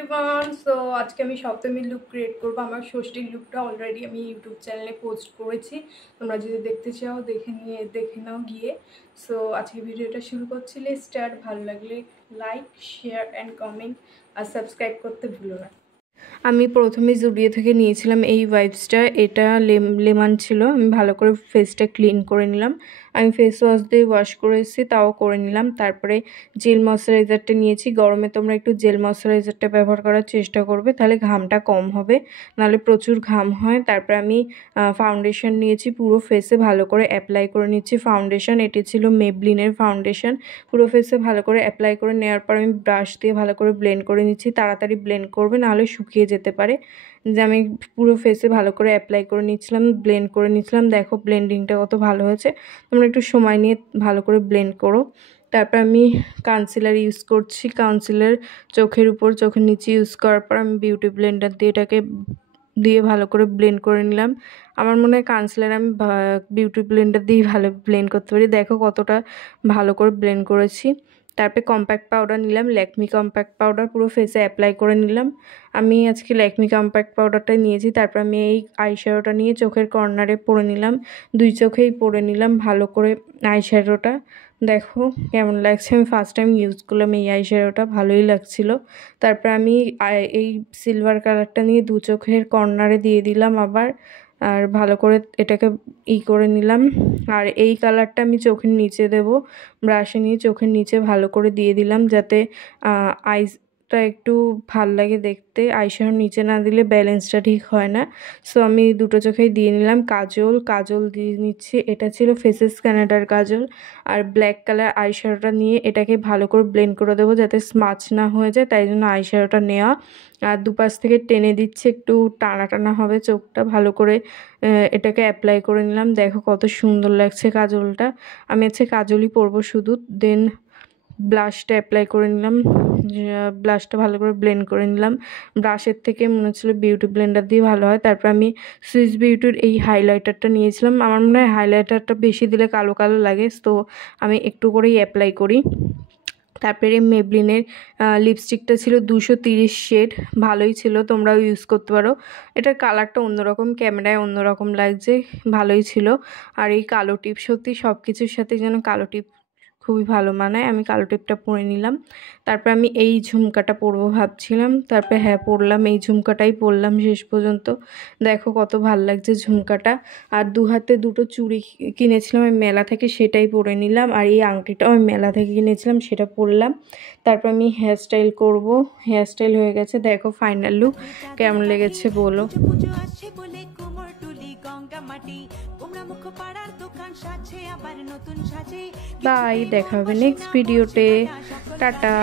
Everyone. So আজকে আমি সপ্তমীর লুক ক্রিয়েট করবো। আমার ষষ্ঠীর লুকটা অলরেডি আমি ইউটিউব চ্যানেলে পোস্ট করেছি, তোমরা যদি দেখতে চাও দেখে নাও গিয়ে। সো আজকে ভিডিওটা শুরু করছি। স্টার্ট। ভালো লাগলে লাইক, শেয়ার অ্যান্ড কমেন্ট আর সাবস্ক্রাইব করতে ভুলো না। আমি প্রথমে জুডিও থেকে নিয়েছিলাম এই ওয়াইপসটা। এটা লেমন ছিল। আমি ভালো করে ফেসটা ক্লিন করে নিলাম। আমি ফেস ওয়াশ দিয়ে ওয়াশ করেছি, তাও করে নিলাম। তারপরে জেল ময়শ্চারাইজারটা নিয়েছি। গরমে তোমরা একটু জেল ময়শ্চারাইজারটা ব্যবহার করার চেষ্টা করবে, তাহলে ঘামটা কম হবে, নাহলে প্রচুর ঘাম হয়। তারপরে আমি ফাউন্ডেশন নিয়েছি, পুরো ফেসে ভালো করে অ্যাপ্লাই করে নিচ্ছি ফাউন্ডেশন। এটি ছিল মেবলিনের ফাউন্ডেশন। পুরো ফেসে ভালো করে অ্যাপ্লাই করে নেওয়ার পর আমি ব্রাশ দিয়ে ভালো করে ব্লেন্ড করে নিচ্ছি। তাড়াতাড়ি ব্লেন্ড করবে, নাহলে শুকিয়ে যেতে পারে। যে আমি পুরো ফেসে ভালো করে অ্যাপ্লাই করে নিচ্ছিলাম, ব্লেন্ড করে নিচ্ছিলাম। দেখো ব্লেন্ডিংটা কত ভালো হয়েছে। তোমরা একটু সময় নিয়ে ভালো করে ব্লেন্ড করো। তারপর আমি কনসিলার ইউজ করছি। কনসিলার চোখের উপর, চোখের নিচে ইউজ করার পর আমি বিউটি ব্লেন্ডার দিয়ে এটাকে ভালো করে ব্লেন্ড করে নিলাম। আমার মনে হয় কনসিলার আমি বিউটি ব্লেন্ডার দিয়েই ভালো ব্লেন্ড করতে পারি। দেখো কতটা ভালো করে ব্লেন্ড করেছি। তারপরে কম্প্যাক্ট পাউডার নিলাম, ল্যাকমি কম্প্যাক্ট পাউডার, পুরো ফেসে অ্যাপ্লাই করে নিলাম। আমি আজকে ল্যাকমি কম্প্যাক্ট পাউডারটা নিয়েছি। তারপর আমি এই আইশ্যাডোটা নিয়ে চোখের কর্নারে পরে নিলাম, দুই চোখেই পরে নিলাম ভালো করে আইশ্যাডোটা। দেখো কেমন লাগছে। আমি ফার্স্ট টাইম ইউজ করলাম এই আইশ্যাডোটা, ভালোই লাগছিল। তারপর আমি এই সিলভার কালারটা নিয়ে দু চোখের কর্নারে দিয়ে দিলাম আবার, আর ভালো করে এটাকে করে নিলাম। আর এই কালারটা আমি চোখের নিচে দেব, ব্রাশে নিয়ে চোখের নিচে ভালো করে দিয়ে দিলাম, যাতে আইসটা একটু ভাল লাগে দেখতে। আইশ্যাডোর নিচে না দিলে ব্যালেন্সটা ঠিক হয় না। সো আমি দুটো চোখেই দিয়ে নিলাম। কাজল দিয়ে নিচ্ছি। এটা ছিল ফেসেস কানাডার কাজল। আর ব্ল্যাক কালার আইশ্যাডোটা নিয়ে এটাকে ভালো করে ব্লেন্ড করে দেবো, যাতে স্মাচ না হয়ে যায়, তাই জন্য আইশ্যাডোটা নেওয়া। আর দুপাশ থেকে টেনে দিচ্ছে, একটু টানা টানা হবে চোখটা। ভালো করে এটাকে অ্যাপ্লাই করে নিলাম। দেখো কত সুন্দর লাগছে কাজলটা। আমি হচ্ছে কাজলই পরবো শুধু। দেন ব্লাশটা অ্যাপ্লাই করে নিলাম, ব্লাশটা ভালো করে ব্লেন্ড করে নিলাম। ব্রাশের থেকে মনে হচ্ছিলো বিউটি ব্লেন্ডার দিয়ে ভালো হয়। তারপর আমি সুইস বিউটির এই হাইলাইটারটা নিয়েছিলাম। আমার মনে হয় হাইলাইটারটা বেশি দিলে কালো কালো লাগে, তো আমি একটু করেই অ্যাপ্লাই করি। তারপরে মেবলিনের লিপস্টিকটা ছিল 230 শেড, ভালোই ছিল, তোমরাও ইউজ করতে পারো। এটার কালারটা অন্যরকম, ক্যামেরায় অন্যরকম লাগছে, ভালোই ছিল। আর এই কালো টিপ, সত্যি সব কিছুর সাথে যেন কালো টিপ খুবই ভালো মানায়। আমি কালো টিপটা পরে নিলাম। তারপর আমি এই ঝুমকাটা পরবো ভাবছিলাম, তারপরে হ্যাঁ পরলাম, এই ঝুমকাটাই পরলাম শেষ পর্যন্ত। দেখো কত ভাল লাগছে ঝুমকাটা। আর দু হাতে দুটো চুড়ি কিনেছিলাম আমি মেলা থেকে, সেটাই পরে নিলাম। আর এই আংটিটাও আমি মেলা থেকে কিনেছিলাম, সেটা পরলাম। তারপর আমি হেয়ারস্টাইল করব। হেয়ারস্টাইল হয়ে গেছে। দেখো ফাইনাল লুক কেমন লেগেছে বলো। বাই, দেখা হবে নেক্সট ভিডিওতে। টাটা।